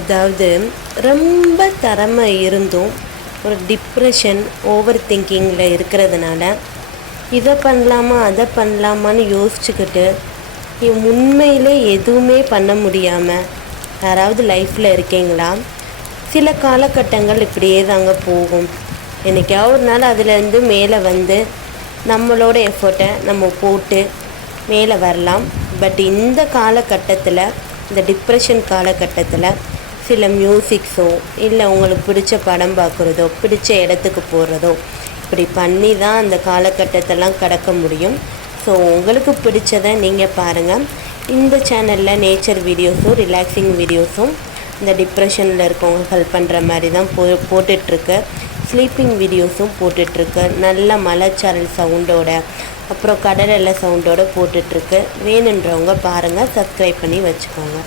அதாவது ரொம்ப திறமை இருந்தும் ஒரு டிப்ரெஷன் ஓவர் திங்கிங்கில் இருக்கிறதுனால இதை பண்ணலாமா அதை பண்ணலாமான்னு யோசிச்சுக்கிட்டு உண்மையிலே எதுவுமே பண்ண முடியாமல் யாராவது லைஃப்பில் இருக்கீங்களா? சில காலகட்டங்கள் இப்படியே தாங்க போகும். என்றைக்காவது ஒரு நாள் அதுலேருந்து மேலே வந்து நம்மளோட எஃபர்ட்டை நம்ம போட்டு மேலே வரலாம். பட் இந்த காலகட்டத்தில், இந்த டிப்ரெஷன் காலகட்டத்தில் சில மியூசிக்ஸோ இல்லை உங்களுக்கு பிடிச்ச படம் பார்க்குறதோ பிடிச்ச இடத்துக்கு போகிறதோ இப்படி பண்ணி தான் அந்த காலகட்டத்தெல்லாம் கடக்க முடியும். ஸோ உங்களுக்கு பிடிச்சதை நீங்கள் பாருங்கள். இந்த சேனலில் நேச்சர் வீடியோஸும் ரிலாக்ஸிங் வீடியோஸும் இந்த டிப்ரெஷனில் இருக்கவங்க ஹெல்ப் பண்ணுற மாதிரி தான் போட்டுட்ருக்கு. ஸ்லீப்பிங் வீடியோஸும் போட்டுட்ருக்கு. நல்ல மலைச்சாரல் சவுண்டோட அப்புறம் கடல் அலை சவுண்டோடு போட்டுட்ருக்கு. வேணுன்றவங்க பாருங்கள், சப்ஸ்கிரைப் பண்ணி வச்சுக்கோங்க.